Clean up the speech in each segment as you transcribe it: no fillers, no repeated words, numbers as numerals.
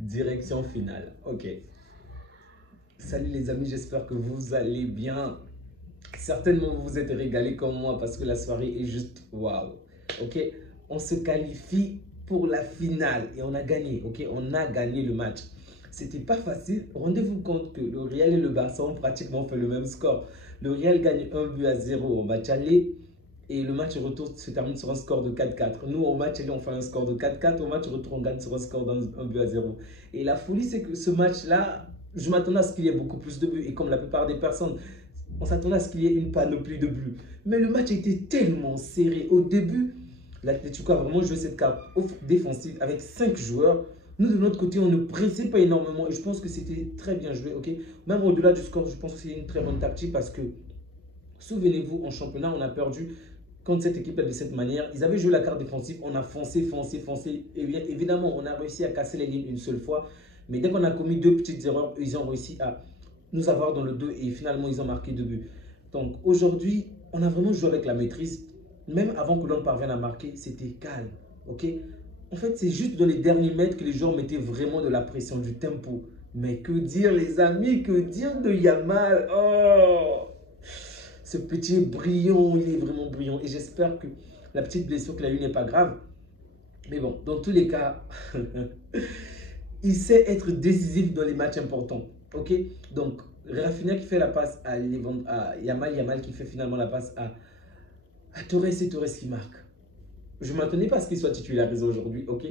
Direction finale. Ok. Salut les amis, j'espère que vous allez bien. Certainement vous vous êtes régalés comme moi parce que la soirée est juste waouh. Ok. On se qualifie pour la finale et on a gagné. Ok. On a gagné le match. C'était pas facile. Rendez-vous compte que le Real et le Barça ont pratiquement fait le même score. Le Real gagne 1-0 au match aller. Et le match retour se termine sur un score de 4-4. Nous, au match aller, on fait un score de 4-4. Au match retour, on gagne sur un score d'1-0. Et la folie, c'est que ce match-là, je m'attendais à ce qu'il y ait beaucoup plus de buts. Et comme la plupart des personnes, on s'attendait à ce qu'il y ait une panoplie de buts. Mais le match était tellement serré. Au début, l'Atlético a vraiment joué cette carte défensive avec 5 joueurs. Nous, de notre côté, on ne pressait pas énormément. Et je pense que c'était très bien joué. Okay, même au-delà du score, je pense que c'est une très bonne tactique parce que, souvenez-vous, en championnat, on a perdu contre cette équipe de cette manière. Ils avaient joué la carte défensive, on a foncé. Et bien évidemment, on a réussi à casser les lignes une seule fois. Mais dès qu'on a commis 2 petites erreurs, ils ont réussi à nous avoir dans le dos et finalement, ils ont marqué 2 buts. Donc aujourd'hui, on a vraiment joué avec la maîtrise. Même avant que l'on parvienne à marquer, c'était calme. Ok. En fait, c'est juste dans les derniers mètres que les joueurs mettaient vraiment de la pression, du tempo. Mais que dire les amis, que dire de Yamal? Oh, ce petit est brillant, il est vraiment brillant. Et j'espère que la petite blessure qu'il a eue n'est pas grave. Mais bon, dans tous les cas, il sait être décisif dans les matchs importants. Ok. Donc, Rafinha qui fait la passe à Yamal, Yamal qui fait finalement la passe à Torres et Torres qui marque. Je ne m'attendais pas à ce qu'il soit titularisé aujourd'hui, ok.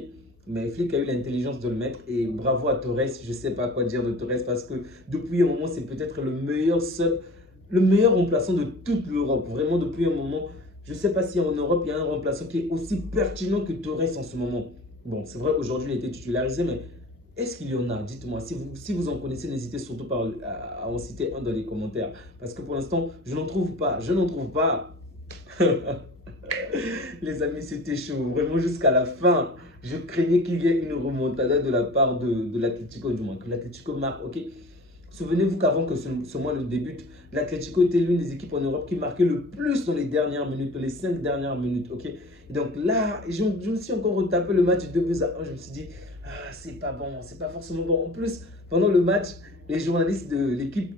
Mais Flick a eu l'intelligence de le mettre et bravo à Torres. Je ne sais pas quoi dire de Torres parce que depuis un moment, c'est peut-être le meilleur remplaçant de toute l'Europe. Vraiment, depuis un moment, je ne sais pas si en Europe, il y a un remplaçant qui est aussi pertinent que Torres en ce moment. Bon, c'est vrai, aujourd'hui, il a été titularisé, mais est-ce qu'il y en a? Dites-moi, si vous en connaissez, n'hésitez surtout pas à en citer un dans les commentaires. Parce que pour l'instant, je n'en trouve pas. Je n'en trouve pas. Les amis, c'était chaud. Vraiment, jusqu'à la fin, je craignais qu'il y ait une remontada de la part de l'Atlético, du moins. Que l'Atlético marque, ok. Souvenez-vous qu'avant que ce mois ne débute, l'Atlético était l'une des équipes en Europe qui marquait le plus dans les dernières minutes, dans les 5 dernières minutes, ok. Et donc là, je me suis encore retapé le match 2-1. Je me suis dit, ah, c'est pas bon, c'est pas forcément bon. En plus, pendant le match, les journalistes de l'équipe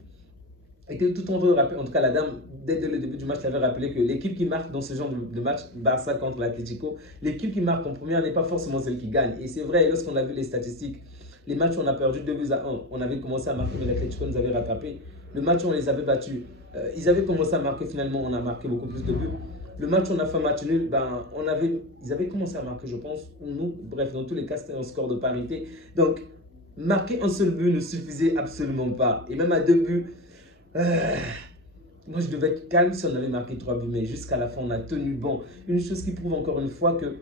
était tout en train de rappeler, en tout cas la dame, dès le début du match, elle avait rappelé que l'équipe qui marque dans ce genre de match, Barça contre l'Atlético, l'équipe qui marque en première n'est pas forcément celle qui gagne. Et c'est vrai, lorsqu'on a vu les statistiques, les matchs où on a perdu 2-1, on avait commencé à marquer, mais l'Atlético nous avait rattrapé. Le match où on les avait battus, ils avaient commencé à marquer, finalement, on a marqué beaucoup plus de buts. Le match où on a fait un match nul, ben, ils avaient commencé à marquer, je pense, nous. Bref, dans tous les cas, c'était un score de parité. Donc, marquer un seul but ne suffisait absolument pas. Et même à 2 buts, moi, je devais être calme si on avait marqué 3 buts, mais jusqu'à la fin, on a tenu bon. Une chose qui prouve encore une fois que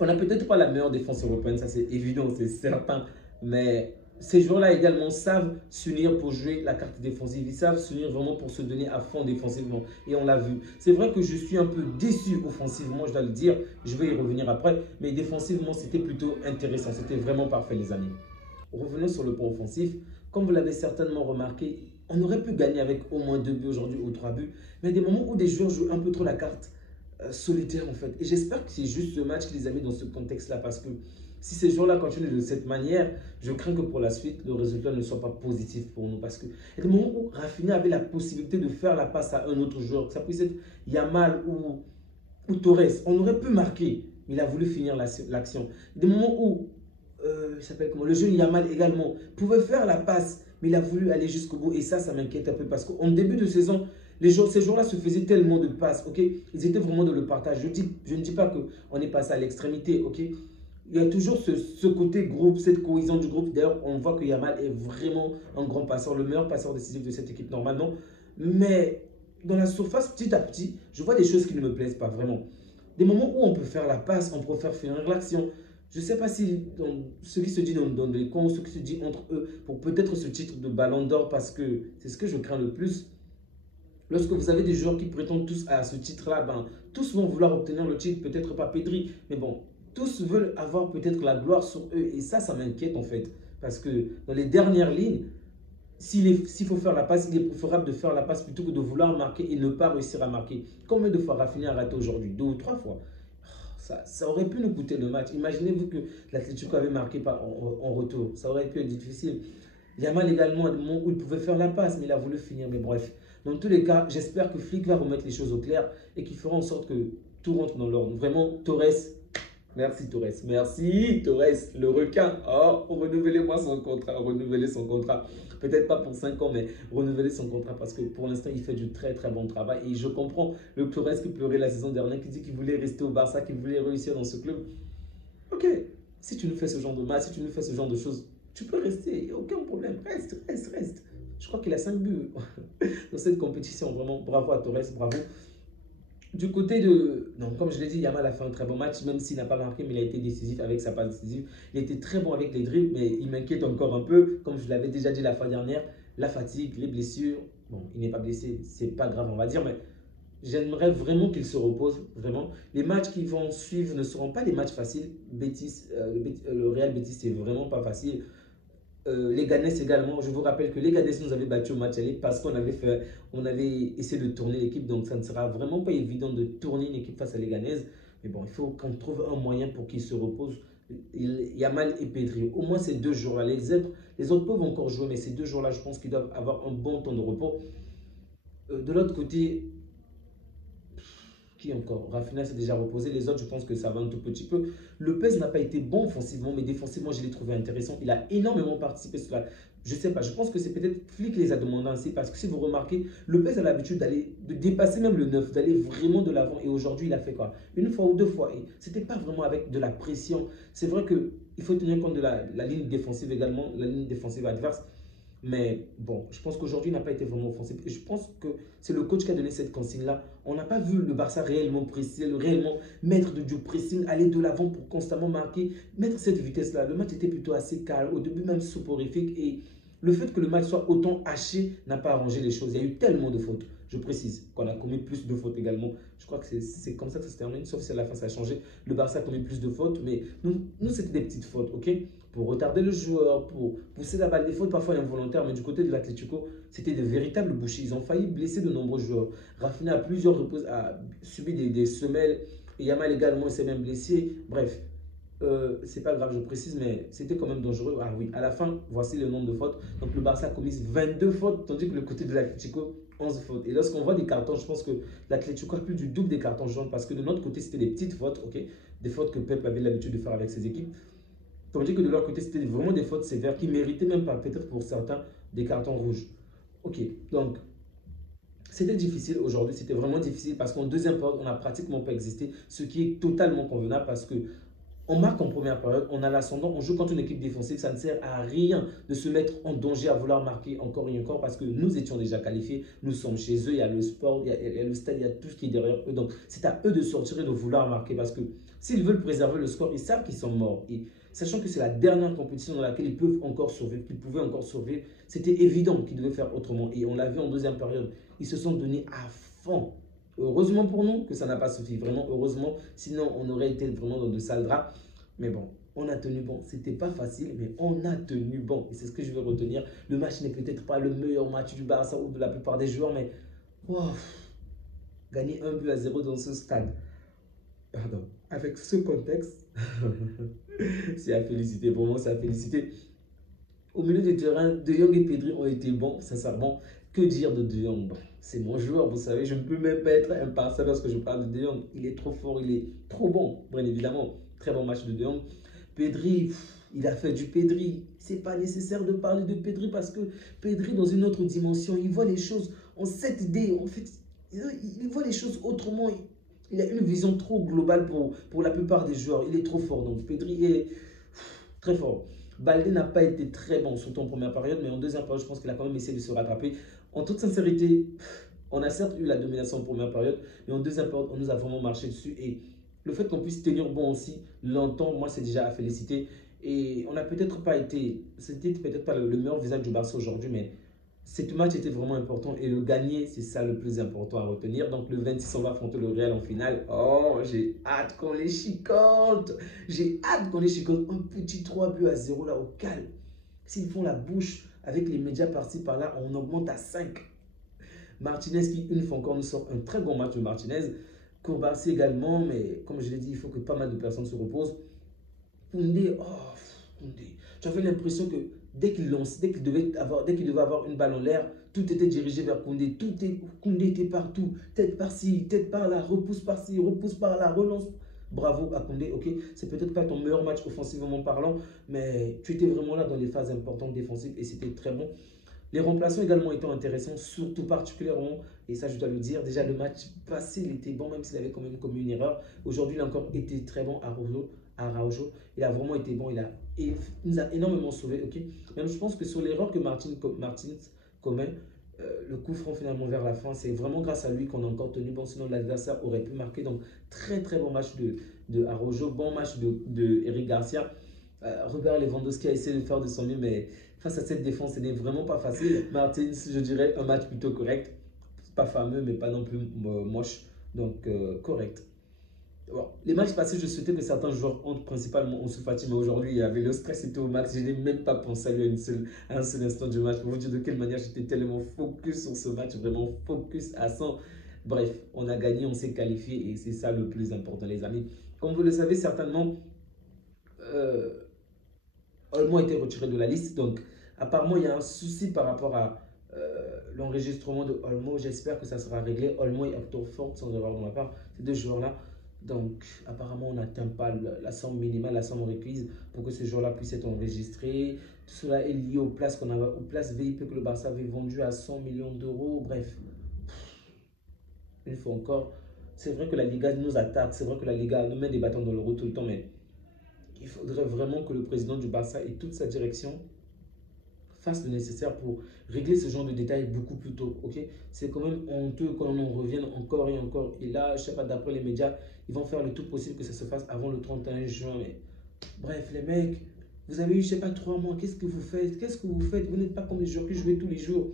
on n'a peut-être pas la meilleure défense européenne, ça c'est évident, c'est certain. Mais ces joueurs-là également savent s'unir pour jouer la carte défensive. Ils savent s'unir vraiment pour se donner à fond défensivement. Et on l'a vu. C'est vrai que je suis un peu déçu offensivement, je dois le dire. Je vais y revenir après. Mais défensivement, c'était plutôt intéressant. C'était vraiment parfait, les amis. Revenons sur le point offensif. Comme vous l'avez certainement remarqué, on aurait pu gagner avec au moins 2 buts aujourd'hui ou 3 buts. Mais des moments où des joueurs jouent un peu trop la carte solitaire en fait. Et j'espère que c'est juste ce match qui les a mis dans ce contexte-là. Parce que si ces joueurs-là continuent de cette manière, je crains que pour la suite, le résultat ne soit pas positif pour nous. Parce que il y a des moments où Rafinha avait la possibilité de faire la passe à un autre joueur. Que ça puisse être Yamal ou Torres. On aurait pu marquer. Mais il a voulu finir l'action. Des moments où il s'appelle comment, le jeune Yamal également pouvait faire la passe, mais il a voulu aller jusqu'au bout. Et ça m'inquiète un peu parce qu'en début de saison, ces joueurs-là se faisaient tellement de passes, ok. Ils étaient vraiment dans le partage. Je ne dis pas qu'on est passé à l'extrémité, ok. Il y a toujours ce côté groupe, cette cohésion du groupe. D'ailleurs, on voit que Yamal est vraiment un grand passeur, le meilleur passeur décisif de cette équipe normalement. Mais dans la surface, petit à petit, je vois des choses qui ne me plaisent pas vraiment. Des moments où on peut faire la passe, on peut faire finir l'action. Je ne sais pas si ce qui se dit dans les coins, ce qui se dit entre eux, pour peut-être ce titre de ballon d'or, parce que c'est ce que je crains le plus. Lorsque vous avez des joueurs qui prétendent tous à ce titre-là, ben, tous vont vouloir obtenir le titre, peut-être pas Pedri, mais bon, tous veulent avoir peut-être la gloire sur eux. Et ça m'inquiète en fait. Parce que dans les dernières lignes, s'il faut faire la passe, il est préférable de faire la passe plutôt que de vouloir marquer et ne pas réussir à marquer. Combien de fois Rafinha a raté aujourd'hui? 2 ou 3 fois. ça aurait pu nous coûter le match. Imaginez-vous que l'Atlético avait marqué en retour. Ça aurait pu être difficile. Yamal également, à un moment où il pouvait faire la passe, mais il a voulu finir. Mais bref, dans tous les cas, j'espère que Flick va remettre les choses au clair et qu'il fera en sorte que tout rentre dans l'ordre. Vraiment, Torres, merci Torres. Merci Torres, le requin. Oh, renouvelez-moi son contrat, renouvelez son contrat. Peut-être pas pour 5 ans, mais renouveler son contrat parce que pour l'instant, il fait du très très bon travail. Et je comprends le Torres qui pleurait la saison dernière, qui dit qu'il voulait rester au Barça, qu'il voulait réussir dans ce club. Ok, si tu nous fais ce genre de match, si tu nous fais ce genre de choses, tu peux rester, il n'y a aucun problème. Reste, reste, reste. Je crois qu'il a 5 buts dans cette compétition. Vraiment, bravo à Torres, bravo. Du côté de... Donc, comme je l'ai dit, Yamal a fait un très bon match, même s'il n'a pas marqué, mais il a été décisif avec sa passe décisive. Il était très bon avec les dribbles, mais il m'inquiète encore un peu. Comme je l'avais déjà dit la fois dernière, la fatigue, les blessures. Bon, il n'est pas blessé, c'est pas grave, on va dire, mais j'aimerais vraiment qu'il se repose, vraiment. Les matchs qui vont suivre ne seront pas des matchs faciles. Le Real Betis, c'est vraiment pas facile. Les Ganes également, je vous rappelle que les Ganes nous avaient battu au match aller parce on avait essayé de tourner l'équipe, donc ça ne sera vraiment pas évident de tourner une équipe face à les Ganes. Mais bon, il faut qu'on trouve un moyen pour qu'ils se reposent. Yamal et Pedri, au moins ces 2 jours-là. Les autres peuvent encore jouer, mais ces 2 jours-là, je pense qu'ils doivent avoir un bon temps de repos. De l'autre côté, qui encore? Rafinha s'est déjà reposé. Les autres, je pense que ça va un tout petit peu. Lopez n'a pas été bon offensivement, mais défensivement, je l'ai trouvé intéressant. Il a énormément participé sur la... Je sais pas, je pense que c'est peut-être Flick qui les a demandés ainsi, parce que si vous remarquez, Lopez a l'habitude de dépasser même le 9, d'aller vraiment de l'avant. Et aujourd'hui, il a fait quoi? Une fois ou 2 fois. Et c'était pas vraiment avec de la pression. C'est vrai qu'il faut tenir compte de la ligne défensive également, la ligne défensive adverse. Mais bon, je pense qu'aujourd'hui, il n'a pas été vraiment offensif. Et je pense que c'est le coach qui a donné cette consigne-là. On n'a pas vu le Barça réellement presser, réellement mettre du pressing, aller de l'avant pour constamment marquer, mettre cette vitesse-là. Le match était plutôt assez calme, au début même soporifique. Et le fait que le match soit autant haché n'a pas arrangé les choses. Il y a eu tellement de fautes. Je précise qu'on a commis plus de fautes également. Je crois que c'est comme ça que ça se termine, sauf si à la fin ça a changé. Le Barça a commis plus de fautes, mais nous c'était des petites fautes, ok? Pour retarder le joueur, pour pousser la balle. Des fautes parfois involontaires, mais du côté de l'Atlético, c'était de véritables bouchées. Ils ont failli blesser de nombreux joueurs. Rafinha à plusieurs reprises a subi des semelles. Et Yamal également s'est même blessé. Bref, c'est pas grave, je précise, mais c'était quand même dangereux. Ah oui, à la fin, voici le nombre de fautes. Donc le Barça a commis 22 fautes, tandis que le côté de l'Atlético, 11 fautes. Et lorsqu'on voit des cartons, je pense que l'Atlético a plus du double des cartons jaunes parce que de notre côté, c'était des petites fautes, ok? Des fautes que Pep avait l'habitude de faire avec ses équipes. Tandis que de leur côté, c'était vraiment des fautes sévères qui méritaient même pas, peut-être pour certains, des cartons rouges. Ok, donc c'était difficile aujourd'hui, c'était vraiment difficile parce qu'en deuxième période, on n'a pratiquement pas existé, ce qui est totalement convenable parce que on marque en première période, on a l'ascendant, on joue contre une équipe défensive, ça ne sert à rien de se mettre en danger à vouloir marquer encore et encore parce que nous étions déjà qualifiés, nous sommes chez eux, il y a le sport, il y a le stade, il y a tout ce qui est derrière eux. Donc c'est à eux de sortir et de vouloir marquer parce que s'ils veulent préserver le score, ils savent qu'ils sont morts. Et sachant que c'est la dernière compétition dans laquelle ils peuvent encore survivre, qu'ils pouvaient encore survivre, c'était évident qu'ils devaient faire autrement. Et on l'a vu en deuxième période, ils se sont donnés à fond. Heureusement pour nous que ça n'a pas suffi, vraiment heureusement, sinon on aurait été vraiment dans de sales draps. Mais bon, on a tenu bon. C'était pas facile, mais on a tenu bon. Et c'est ce que je veux retenir. Le match n'est peut-être pas le meilleur match du Barça ou de la plupart des joueurs, mais wow, gagner 1 but à 0 dans ce stade, pardon, avec ce contexte, c'est à féliciter. Pour moi, c'est à féliciter. Au milieu du terrain, De Jong et Pedri ont été bons, sincèrement. Que dire de De Jong? Bon, c'est mon joueur, vous savez, je ne peux même pas être impartial lorsque je parle de De Jong. Il est trop fort, il est trop bon, bien évidemment. Très bon match de De Jong. Pedri, il a fait du Pedri. C'est pas nécessaire de parler de Pedri parce que Pedri, dans une autre dimension, il voit les choses en 7D. En fait, il voit les choses autrement. Il a une vision trop globale pour la plupart des joueurs. Il est trop fort. Donc, Pedri est très fort. Baldé n'a pas été très bon, surtout en première période, mais en deuxième période, je pense qu'il a quand même essayé de se rattraper. En toute sincérité, on a certes eu la domination en première période, mais en deuxième période, on nous a vraiment marché dessus. Et le fait qu'on puisse tenir bon aussi longtemps, moi, c'est déjà à féliciter. Et on n'a peut-être pas été, c'était peut-être pas le meilleur visage du Barça aujourd'hui, mais ce match était vraiment important et le gagner, c'est ça le plus important à retenir. Donc le 26, on va affronter le Real en finale. Oh, j'ai hâte qu'on les chicote. J'ai hâte qu'on les chicote. Un petit 3 buts à 0 là au calme. S'ils font la bouche avec les médias par-ci par-là, on augmente à 5. Martinez qui, une fois encore, nous sort un très bon match de Martinez. Kourbassi également, mais comme je l'ai dit, il faut que pas mal de personnes se reposent. Koundé, oh, Koundé. J'avais l'impression que dès qu'il lance, dès qu'il devait avoir une balle en l'air, tout était dirigé vers Koundé. Koundé était partout. Tête par-ci, tête par-là, repousse par-ci, repousse par-là, relance. Bravo à Koundé, ok. C'est peut-être pas ton meilleur match offensivement parlant, mais tu étais vraiment là dans les phases importantes défensives et c'était très bon. Les remplaçants également étaient intéressants, surtout particulièrement, et ça je dois le dire, déjà le match passé il était bon, même s'il avait quand même commis une erreur. Aujourd'hui il a encore été très bon à Araujo. Il a vraiment été bon, il nous a énormément sauvé, ok. Même je pense que sur l'erreur que Martins commet, le coup franc finalement vers la fin, c'est vraiment grâce à lui qu'on a encore tenu bon, sinon l'adversaire aurait pu marquer. Donc très très bon match de Araujo, bon match de Eric Garcia. Robert Lewandowski a essayé de faire de son mieux, mais face à cette défense, ce n'est vraiment pas facile. Martins, je dirais un match plutôt correct. Pas fameux, mais pas non plus moche. Donc, correct. Bon, les matchs passés, je souhaitais que certains joueurs entrent principalement Ansu Fati, mais aujourd'hui, il y avait le stress était au max. Je n'ai même pas pensé à lui à un seul instant du match. Pour vous dire de quelle manière j'étais tellement focus sur ce match, vraiment focus à 100. Bref, on a gagné, on s'est qualifié et c'est ça le plus important, les amis. Comme vous le savez certainement, Olmo a été retiré de la liste. Donc, apparemment, il y a un souci par rapport à l'enregistrement de Olmo. J'espère que ça sera réglé. Olmo et Hector Ford, sans erreur de ma part, ces deux joueurs-là. Donc, apparemment, on n'atteint pas la somme minimale, la somme requise pour que ce joueur-là puisse être enregistré. Tout cela est lié aux places aux places VIP que le Barça avait vendues à 100 millions d'euros. Bref, une fois encore, c'est vrai que la Liga nous attaque. C'est vrai que la Liga nous met des bâtons dans le roue tout le temps, mais il faudrait vraiment que le président du Barça et toute sa direction fassent le nécessaire pour régler ce genre de détails beaucoup plus tôt. Ok, c'est quand même honteux quand on revient encore et encore. Et là, je sais pas, d'après les médias, ils vont faire le tout possible que ça se fasse avant le 31 juin. Mais bref, les mecs, vous avez eu, je sais pas, 3 mois. Qu'est-ce que vous faites? Qu'est-ce que vous faites? Vous n'êtes pas comme les joueurs qui jouent tous les jours.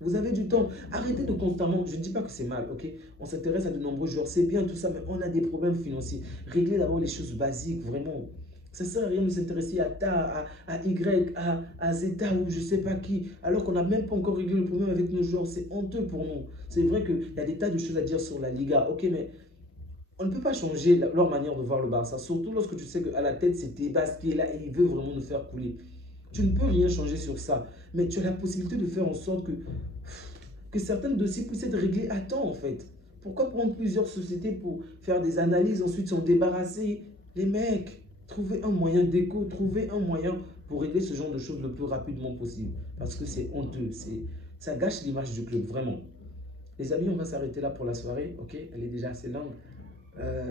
Vous avez du temps. Arrêtez de constamment. Je ne dis pas que c'est mal, ok? On s'intéresse à de nombreux joueurs. C'est bien tout ça, mais on a des problèmes financiers. Réglez d'abord les choses basiques, vraiment. Ça ne sert à rien de s'intéresser à Y, à Zeta ou je ne sais pas qui, alors qu'on n'a même pas encore réglé le problème avec nos joueurs. C'est honteux pour nous. C'est vrai qu'il y a des tas de choses à dire sur la Liga, ok, mais on ne peut pas changer leur manière de voir le Barça, surtout lorsque tu sais qu'à la tête, c'est Tebas qui est là et il veut vraiment nous faire couler. Tu ne peux rien changer sur ça, mais tu as la possibilité de faire en sorte que certains dossiers puissent être réglés à temps, en fait. Pourquoi prendre plusieurs sociétés pour faire des analyses, ensuite s'en débarrasser? Les mecs, trouvez un moyen d'écho, trouvez un moyen pour régler ce genre de choses le plus rapidement possible. Parce que c'est honteux, ça gâche l'image du club, vraiment. Les amis, on va s'arrêter là pour la soirée, ok? Elle est déjà assez longue.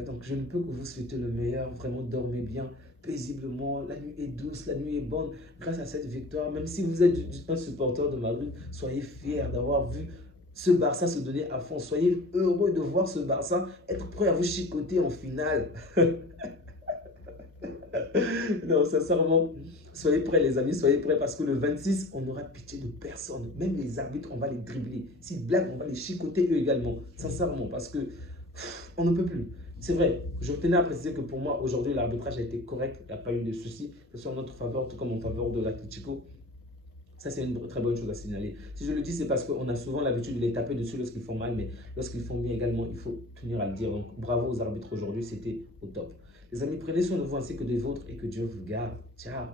Donc je ne peux que vous souhaiter le meilleur. Vraiment, dormez bien, paisiblement. La nuit est douce, la nuit est bonne. Grâce à cette victoire, même si vous êtes un supporter de Madrid, soyez fiers d'avoir vu ce Barça se donner à fond. Soyez heureux de voir ce Barça être prêt à vous chicoter en finale. Non, sincèrement, soyez prêts les amis, soyez prêts parce que le 26, on n'aura pitié de personne. Même les arbitres, on va les dribbler. S'ils blaguent, on va les chicoter eux également. Sincèrement, parce que on ne peut plus. C'est vrai, je tenais à préciser que pour moi, aujourd'hui, l'arbitrage a été correct. Il n'y a pas eu de soucis, que ce soit en notre faveur, tout comme en faveur de l'Atlético. Ça, c'est une très bonne chose à signaler. Si je le dis, c'est parce qu'on a souvent l'habitude de les taper dessus lorsqu'ils font mal, mais lorsqu'ils font bien également, il faut tenir à le dire. Donc, bravo aux arbitres aujourd'hui, c'était au top. Les amis, prenez soin de vous ainsi que des vôtres et que Dieu vous garde. Ciao.